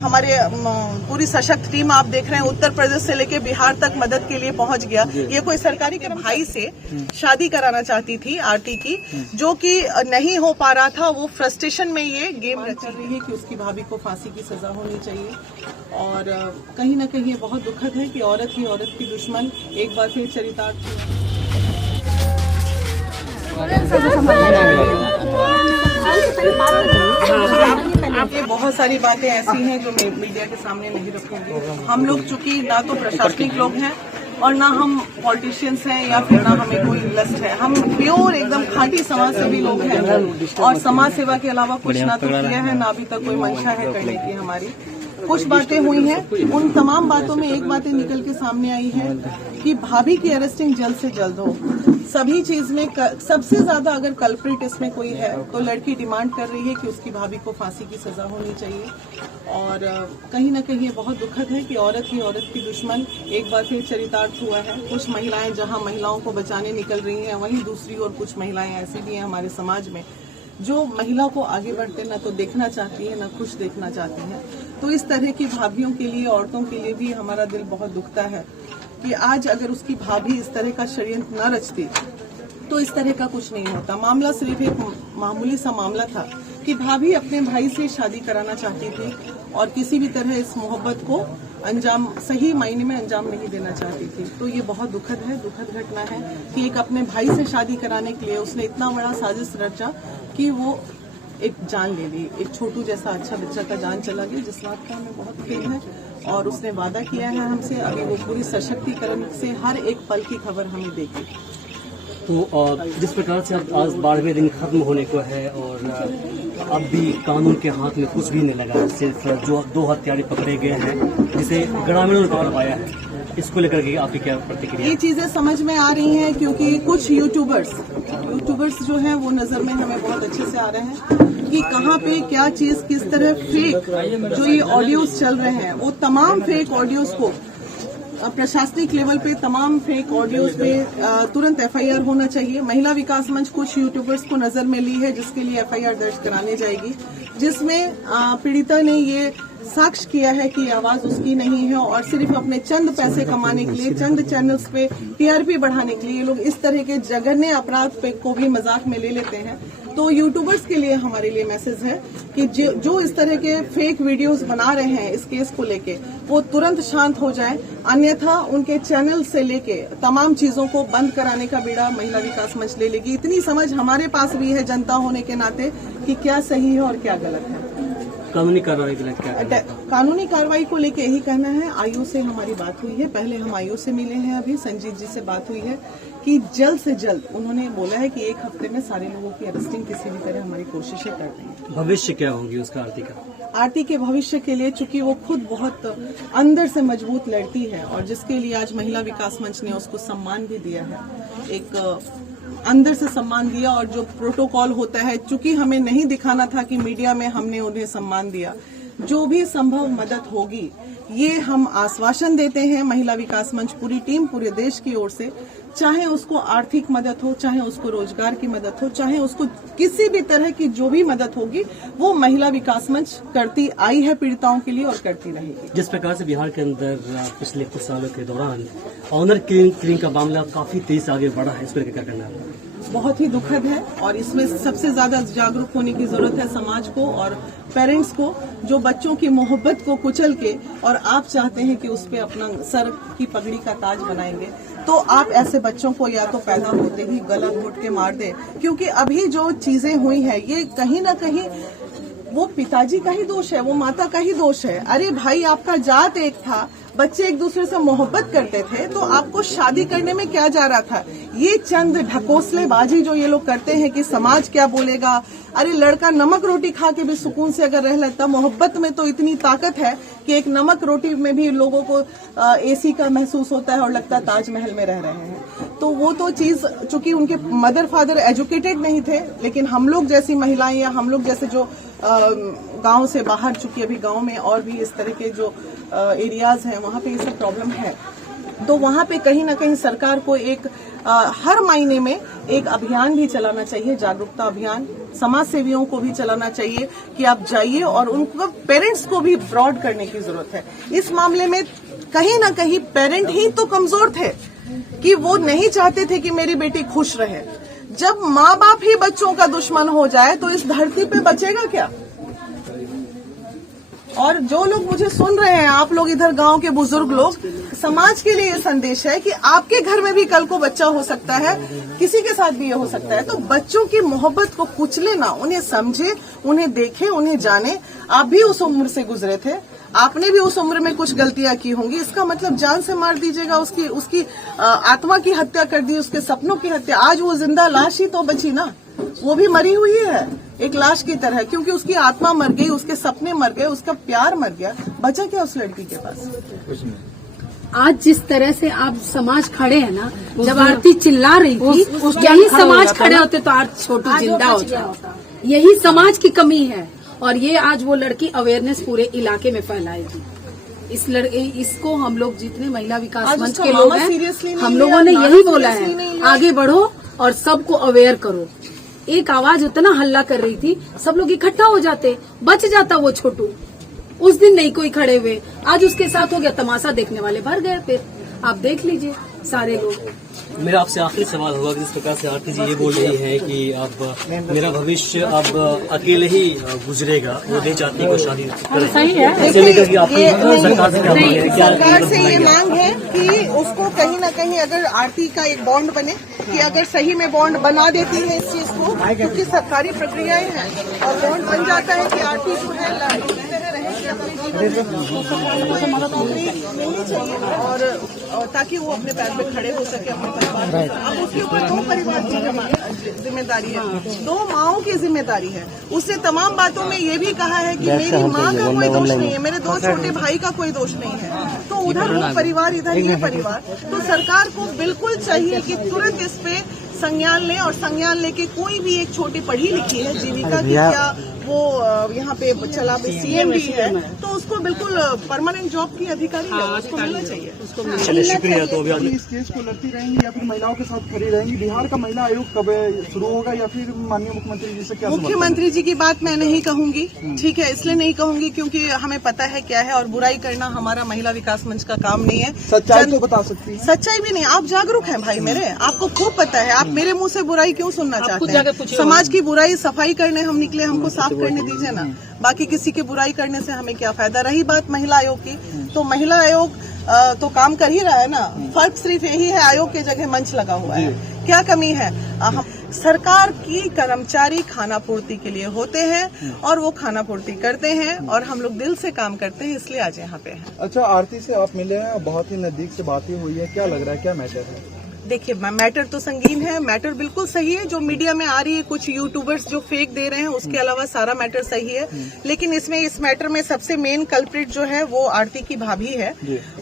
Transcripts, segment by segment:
हमारे पूरी सशक्त टीम आप देख रहे हैं उत्तर प्रदेश से लेके बिहार तक मदद के लिए पहुंच गया। ये कोई सरकारी भाई से शादी कराना चाहती थी आरती की, जो कि नहीं हो पा रहा था। वो फ्रस्ट्रेशन में ये गेम कर रही है कि उसकी भाभी को फांसी की सजा होनी चाहिए। और कहीं ना कहीं ये बहुत दुखद है कि औरत ही औरत की दुश्मन एक बार फिर चरितार्थ ये बहुत सारी बातें ऐसी हैं जो मीडिया के सामने नहीं रखूंगी। हम लोग चूंकि ना तो प्रशासनिक लोग हैं और ना हम पॉलिटिशियंस हैं या फिर ना हमें कोई लस्ट है। हम प्योर एकदम खांटी समाज सेवी लोग हैं और समाज सेवा के अलावा कुछ ना तो किया है ना अभी तक कोई मंशा है करने की। हमारी कुछ बातें हुई हैं, उन तमाम बातों में एक बातें निकल के सामने आई है कि भाभी की अरेस्टिंग जल्द से जल्द हो। सभी चीज में सबसे ज्यादा अगर कल्प्रिट इसमें कोई है तो लड़की डिमांड कर रही है कि उसकी भाभी को फांसी की सजा होनी चाहिए। और कहीं ना कहीं ये बहुत दुखद है कि औरत ही औरत की दुश्मन एक बार फिर चरितार्थ हुआ है। कुछ महिलाएं जहां महिलाओं को बचाने निकल रही हैं, वहीं दूसरी ओर कुछ महिलाएं ऐसी भी हैं हमारे समाज में जो महिला को आगे बढ़ते न तो देखना चाहती है न खुश देखना चाहती हैं। तो इस तरह की भाभियों के लिए, औरतों के लिए भी हमारा दिल बहुत दुखता है कि आज अगर उसकी भाभी इस तरह का षड्यंत्र न रचती तो इस तरह का कुछ नहीं होता। मामला सिर्फ एक मामूली सा मामला था कि भाभी अपने भाई से शादी कराना चाहती थी और किसी भी तरह इस मोहब्बत को अंजाम, सही मायने में अंजाम नहीं देना चाहती थी। तो ये बहुत दुखद है, दुखद घटना है कि एक अपने भाई से शादी कराने के लिए उसने इतना बड़ा साजिश रचा कि वो एक जान ले ली। एक छोटू जैसा अच्छा बच्चा का जान चला गया, जिस बात का हमें बहुत खेद है। और उसने वादा किया है हमसे, अभी वो पूरी सशक्तिकरण से हर एक पल की खबर हमें देगी। तो जिस प्रकार से अब आज 12वें दिन खत्म होने को है और अब भी कानून के हाथ में कुछ भी नहीं लगा, सिर्फ जो 2 हत्यारे पकड़े गए हैं जिसे ग्रामीणों ने पकड़वाया है, इसको लेकर के आपकी क्या प्रतिक्रिया? ये चीजें समझ में आ रही हैं क्योंकि कुछ यूट्यूबर्स जो हैं वो नजर में हमें बहुत अच्छे से आ रहे हैं कि कहाँ पे क्या चीज किस तरह फेक जो ये ऑडियोज चल रहे हैं, वो तमाम फेक ऑडियोज को प्रशासनिक लेवल पे तमाम फेक ऑडियोज पे तुरंत एफआईआर होना चाहिए। महिला विकास मंच कुछ यूट्यूबर्स को नजर में ली है जिसके लिए एफआईआर दर्ज कराने जाएगी, जिसमें पीड़िता ने ये साक्ष्य किया है कि आवाज उसकी नहीं है और सिर्फ अपने चंद पैसे कमाने के लिए, चंद चैनल्स पे टीआरपी बढ़ाने के लिए ये लोग इस तरह के जघन्य अपराध पे को भी मजाक में ले लेते हैं। तो यूट्यूबर्स के लिए हमारे लिए मैसेज है कि जो इस तरह के फेक वीडियोस बना रहे हैं इस केस को लेके, वो तुरंत शांत हो जाएं, अन्यथा उनके चैनल से लेके तमाम चीजों को बंद कराने का बीड़ा महिला विकास मंच ले लेगी। इतनी समझ हमारे पास भी है जनता होने के नाते कि क्या सही है और क्या गलत है। कानूनी कार्रवाई के लिए क्या? कानूनी कार्रवाई को लेके यही कहना है। आयु से हमारी बात हुई है, पहले हम आयु से मिले हैं, अभी संजीत जी से बात हुई है कि जल्द से जल्द उन्होंने बोला है कि 1 हफ्ते में सारे लोगों की अरेस्टिंग किसी भी तरह हमारी कोशिशें कर रही हैं। भविष्य क्या होगी उसका आरती के भविष्य के लिए, चूंकि वो खुद बहुत अंदर से मजबूत लड़की है और जिसके लिए आज महिला विकास मंच ने उसको सम्मान भी दिया है, एक अंदर से सम्मान दिया। और जो प्रोटोकॉल होता है, चूंकि हमें नहीं दिखाना था कि मीडिया में हमने उन्हें सम्मान दिया, जो भी संभव मदद होगी ये हम आश्वासन देते हैं। महिला विकास मंच पूरी टीम पूरे देश की ओर से, चाहे उसको आर्थिक मदद हो, चाहे उसको रोजगार की मदद हो, चाहे उसको किसी भी तरह की जो भी मदद होगी, वो महिला विकास मंच करती आई है पीड़िताओं के लिए और करती रहेगी। जिस प्रकार से बिहार के अंदर पिछले कुछ सालों के दौरान ऑनर किलिंग का मामला काफी तेज से आगे बढ़ा है, इस पर क्या करना है? बहुत ही दुखद है और इसमें सबसे ज्यादा जागरूक होने की जरूरत है समाज को और पेरेंट्स को, जो बच्चों की मोहब्बत को कुचल के और आप चाहते हैं कि उस पे अपना सर की पगड़ी का ताज बनाएंगे, तो आप ऐसे बच्चों को या तो पैदा होते ही गला घोट के मार दें। क्योंकि अभी जो चीजें हुई है ये कहीं ना कहीं वो पिताजी का ही दोष है, वो माता का ही दोष है। अरे भाई, आपका जात एक था, बच्चे एक दूसरे से मोहब्बत करते थे, तो आपको शादी करने में क्या जा रहा था? ये चंद ढकोसलेबाजी जो ये लोग करते हैं कि समाज क्या बोलेगा। अरे लड़का नमक रोटी खा के भी सुकून से अगर रह लेता, मोहब्बत में तो इतनी ताकत है कि एक नमक रोटी में भी लोगों को एसी का महसूस होता है और लगता है ताजमहल में रह रहे हैं। तो वो तो चीज, चूंकि उनके मदर फादर एजुकेटेड नहीं थे, लेकिन हम लोग जैसी महिलाएं या हम लोग जैसे जो गांव से बाहर, चूंकि अभी गांव में और भी इस तरह के जो एरियाज हैं वहां पे ये सब प्रॉब्लम है। तो वहां पे कहीं ना कहीं सरकार को एक हर महीने में एक अभियान भी चलाना चाहिए, जागरूकता अभियान। समाज सेवियों को भी चलाना चाहिए कि आप जाइए, और उनको पेरेंट्स को भी ब्रॉड करने की जरूरत है। इस मामले में कहीं ना कहीं पेरेंट ही तो कमजोर थे कि वो नहीं चाहते थे कि मेरी बेटी खुश रहे। जब माँ बाप ही बच्चों का दुश्मन हो जाए तो इस धरती पे बचेगा क्या? और जो लोग मुझे सुन रहे हैं, आप लोग इधर गांव के बुजुर्ग लोग, समाज के लिए ये संदेश है कि आपके घर में भी कल को बच्चा हो सकता है, किसी के साथ भी ये हो सकता है। तो बच्चों की मोहब्बत को कुचले ना, उन्हें समझे, उन्हें देखे, उन्हें जाने। आप भी उस उम्र से गुजरे थे, आपने भी उस उम्र में कुछ गलतियां की होंगी। इसका मतलब जान से मार दीजिएगा, उसकी आत्मा की हत्या कर दी, उसके सपनों की हत्या। आज वो जिंदा लाश ही तो बची ना, वो भी मरी हुई है एक लाश की तरह, क्योंकि उसकी आत्मा मर गई, उसके सपने मर गए, उसका प्यार मर गया। बचा क्या उस लड़की के पास? आज जिस तरह से आप समाज खड़े हैं ना, जब आरती चिल्ला रही थी, यही समाज खड़े होते तो आज छोटू जिंदा होता। यही समाज की कमी है, और ये आज वो लड़की अवेयरनेस पूरे इलाके में फैलाएगी। इसको हम लोग जितने महिला विकास मंच के लोग हैं, हम लोगों ने यही बोला है, आगे बढ़ो और सबको अवेयर करो। एक आवाज उतना हल्ला कर रही थी, सब लोग इकट्ठा हो जाते, बच जाता वो छोटू। उस दिन नहीं कोई खड़े हुए, आज उसके साथ हो गया, तमाशा देखने वाले भर गए। फिर आप देख लीजिए सारे लोग। मेरा आपसे आखिरी सवाल होगा कि जिस प्रकार से आरती जी ये बोल रही है कि अब मेरा भविष्य अब अकेले ही गुजरेगा, वो नहीं चाहती कोई शादी करे। सही है। इसे लेकर कि आपकी सरकार से क्या मांग है? क्या सरकार से ये मांग है कि उसको कहीं ना कहीं अगर आरती का एक बॉन्ड बने, कि अगर सही में बॉन्ड बना देती है इस चीज को, क्योंकि सरकारी प्रक्रियाएं हैं, और बॉन्ड बन जाता है कि आरती जो है मिलनी चाहिए, और ताकि वो अपने पैर पे खड़े हो सके, अपने परिवार। अब उसके ऊपर 2 परिवार की जिम्मेदारी है, 2 माओं की जिम्मेदारी है। उसने तमाम बातों में ये भी कहा है कि मेरी माँ का कोई दोष नहीं है, मेरे 2 छोटे भाई का कोई दोष नहीं है। तो उधर वो परिवार, इधर ये परिवार। तो सरकार को बिल्कुल चाहिए कि तुरंत इस पे संज्ञान ले, और संज्ञान लेके कोई भी एक छोटी पढ़ी लिखी है, जीविका की क्या वो यहाँ पे चला सीएम भी है, तो उसको बिल्कुल परमानेंट जॉब की अधिकारी है, उसको मिलना चाहिए। चलिए, शुक्रिया। तो अभी इस केस को लड़ती रहेंगी या फिर महिलाओं के साथ खड़ी रहेंगी? बिहार का महिला आयोग कब शुरू होगा, या फिर माननीय मुख्यमंत्री जी से क्या? मुख्यमंत्री जी की बात मैं नहीं कहूंगी, ठीक है, इसलिए नहीं कहूंगी क्योंकि हमें पता है क्या है, और बुराई करना हमारा महिला विकास मंच का काम नहीं है। सच्चाई तो बता सकती है। सच्चाई भी नहीं, आप जागरूक हैं भाई मेरे, आपको खूब पता है। आप मेरे मुंह से बुराई क्यों सुनना चाहते हैं? समाज की बुराई सफाई करने हम निकले, हमको साफ करने दीजिए ना। बाकी किसी की बुराई करने से हमें क्या फायदा? रही बात महिला आयोग की, तो महिला आयोग तो काम कर ही रहा है ना। फर्क सिर्फ यही है, आयोग की जगह मंच लगा हुआ है। क्या कमी है? सरकार की कर्मचारी खाना पूर्ति के लिए होते हैं, और वो खाना पूर्ति करते हैं, और हम लोग दिल से काम करते हैं, इसलिए आज यहाँ पे हैं। अच्छा, आरती से आप मिले हैं, बहुत ही नजदीक से बातें हुई है, क्या लग रहा है, क्या मैटर है? देखिए, मैटर तो संगीन है, मैटर बिल्कुल सही है। जो मीडिया में आ रही है, कुछ यूट्यूबर्स जो फेक दे रहे हैं, उसके अलावा सारा मैटर सही है। लेकिन इस मैटर में सबसे मेन कल्प्रिट जो है वो आरती की भाभी है,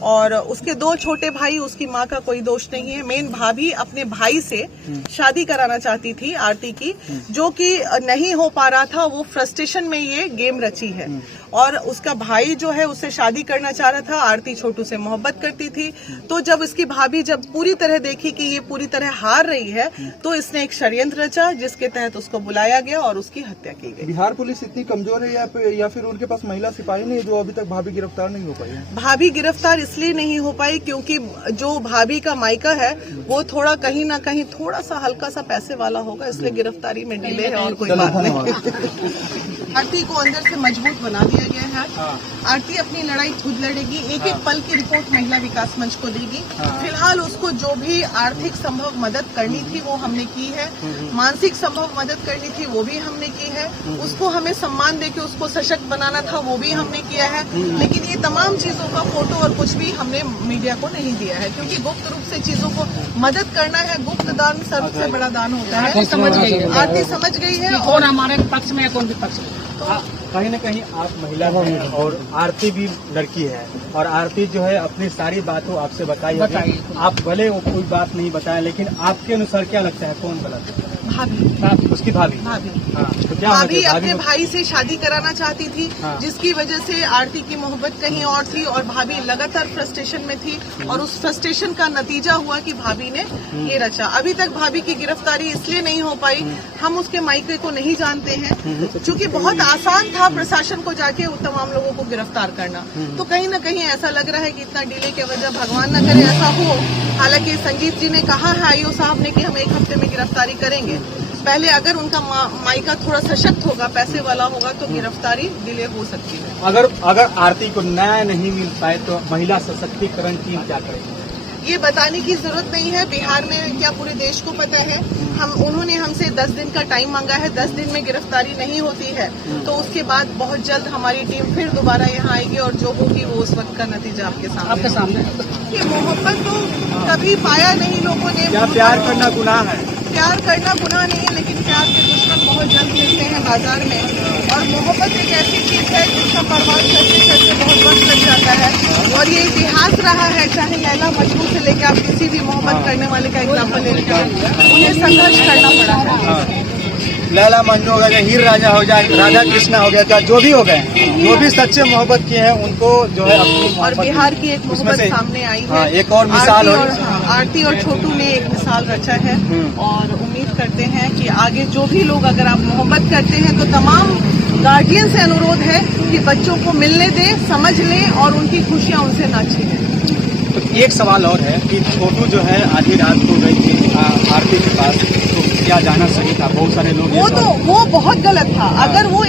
और उसके 2 छोटे भाई, उसकी माँ का कोई दोष नहीं है। मेन भाभी अपने भाई से शादी कराना चाहती थी आरती की, जो कि नहीं हो पा रहा था। वो फ्रस्ट्रेशन में ये गेम रची है, और उसका भाई जो है उससे शादी करना चाह रहा था। आरती छोटू से मोहब्बत करती थी, तो जब इसकी भाभी जब पूरी तरह देखी कि ये पूरी तरह हार रही है, तो इसने एक षड्यंत्र रचा, जिसके तहत उसको बुलाया गया और उसकी हत्या की गई। बिहार पुलिस इतनी कमजोर है या फिर उनके पास महिला सिपाही नहीं, जो अभी तक भाभी गिरफ्तार नहीं हो पाई है? भाभी गिरफ्तार इसलिए नहीं हो पाई क्योंकि जो भाभी का मायका है वो थोड़ा कहीं ना कहीं थोड़ा सा हल्का सा पैसे वाला होगा, इसलिए गिरफ्तारी में डिले है, और कोई बात नहीं। आरती को अंदर से मजबूत बना दिया गया है। आरती अपनी लड़ाई खुद लड़ेगी, एक एक पल की रिपोर्ट महिला विकास मंच को देगी। फिलहाल उसको जो भी आर्थिक संभव मदद करनी थी वो हमने की है, मानसिक संभव मदद करनी थी वो भी हमने की है, उसको हमें सम्मान देके उसको सशक्त बनाना था वो भी हमने किया है। लेकिन ये तमाम चीजों का फोटो और कुछ भी हमने मीडिया को नहीं दिया है, क्योंकि गुप्त रूप से चीजों को मदद करना है। गुप्त दान सबसे बड़ा दान होता है। आरती समझ गई है, और हमारे पक्ष में कौन भी पक्ष में। कहीं न कहीं आप महिला हैं और आरती भी लड़की है, और आरती जो है अपनी सारी बातों आपसे बताई। आप भले वो कोई बात नहीं बताएं, लेकिन आपके अनुसार क्या लगता है कौन गलत है? भाभी उसकी भाभी। भाभी हाँ, तो क्या भाभी होता है? अपने को- भाई से शादी कराना चाहती थी, हाँ। जिसकी वजह से आरती की मोहब्बत कहीं और थी और भाभी लगातार फ्रस्ट्रेशन में थी और उस फ्रस्ट्रेशन का नतीजा हुआ कि भाभी ने ये रचा। अभी तक भाभी की गिरफ्तारी इसलिए नहीं हो पाई, हम उसके मायके को नहीं जानते हैं, क्योंकि बहुत आसान था प्रशासन को जाके उन तमाम लोगों को गिरफ्तार करना। तो कहीं ना कहीं ऐसा लग रहा है कि इतना डिले की वजह, भगवान न करे ऐसा हो। हालांकि संजीव जी ने कहा है आईओ साहब ने कि हम 1 हफ्ते में गिरफ्तारी करेंगे। पहले अगर उनका मायका थोड़ा सशक्त होगा, पैसे वाला होगा, तो गिरफ्तारी डिले हो सकती है। अगर आरती को न्याय नहीं मिल पाए तो महिला सशक्तिकरण टीम क्या करेगी? ये बताने की जरूरत नहीं है, बिहार में क्या पूरे देश को पता है। उन्होंने हमसे 10 दिन का टाइम मांगा है, 10 दिन में गिरफ्तारी नहीं होती है तो उसके बाद बहुत जल्द हमारी टीम फिर दोबारा यहाँ आएगी और जो होगी वो उस वक्त का नतीजा आपके सामने। ये मोहब्बत तो कभी पाया नहीं लोगों ने। क्या प्यार करना गुनाह है? प्यार करना गुनाह नहीं है, लेकिन प्यार के दुश्मन बहुत जल्द मिलते हैं बाजार में। और मोहब्बत एक ऐसी चीज है जिसका परवाह करते करते बहुत वक्त लग जाता है और ये इतिहास रहा है। चाहे लैला मजनू से लेकर आप किसी भी मोहब्बत करने वाले का एग्जाम्पल ले लीजिए, उन्हें संघर्ष करना पड़ा है। लैला मजनू हो गया, हीर राजा हो जाए, राधा कृष्णा हो गया, क्या जो भी हो गए, जो भी सच्चे मोहब्बत किए हैं उनको जो है अपनी और मोहब्बत बिहार की एक उसमें मोहब्बत से- सामने आई है। हाँ, एक और मिसाल हो। आरती और छोटू ने एक मिसाल रचा है और उम्मीद करते हैं कि आगे जो भी लोग, अगर आप मोहब्बत करते हैं तो तमाम गार्जियन से अनुरोध है कि बच्चों को मिलने दें, समझ लें और उनकी खुशियां उनसे ना छीनें। तो एक सवाल और है कि छोटू जो है आधी रात को गई थी आरती के पास, तो क्या जाना सही था? बहुत सारे लोग वो बहुत गलत था। अगर वो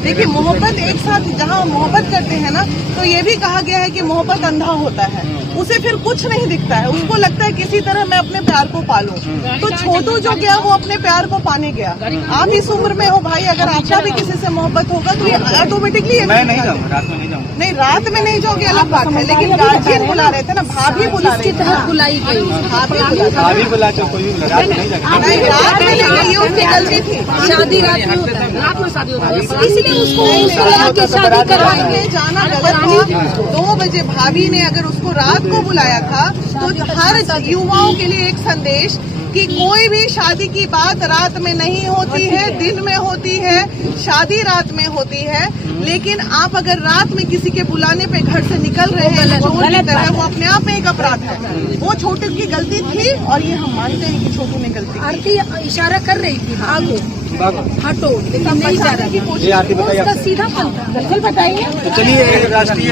देखिए, मोहब्बत एक साथ जहाँ मोहब्बत करते हैं ना, तो ये भी कहा गया है कि मोहब्बत अंधा होता है, उसे फिर कुछ नहीं दिखता है, उसको लगता है किसी तरह मैं अपने प्यार को पालूं। तो छोटू जो गया वो अपने प्यार को पाने गया। आप इस उम्र में हो भाई, अगर आपका भी किसी से मोहब्बत होगा तो ये ऑटोमेटिकली मैं नहीं जाऊँगा, रात में नहीं जाऊँगा। नहीं, रात में नहीं जाओगे अलग बात है, लेकिन गार्जियन बुला रहे थे ना, भाभी बुला रही किसके तहत बुलाई गई? भाभी बुला के कोई भी रात में नहीं जाएगा। नहीं, रात में नहीं, ये उसकी गलती थी। शादी रात में होता है, रात में शादी होता है, इसलिए उसको बुला के शादी रात करवाएंगे। में जाना गलत था। 2 बजे भाभी ने अगर उसको रात को बुलाया था तो हर युवाओं के लिए एक संदेश कि कोई भी शादी की बात रात में नहीं होती है, दिन में होती है। शादी रात में होती है, लेकिन आप अगर रात में किसी के बुलाने पे घर से निकल रहे हैं चोर की तरह, वो अपने आप में एक अपराध है। वो छोटू की गलती थी और ये हम मानते हैं कि छोटू ने गलती की। आरती इशारा कर रही थी भागो हटो, लेकिन नहीं जा रही। ये आरती बताइए। उसका सीधा पंथा। तो चलिए एक राष्ट्रीय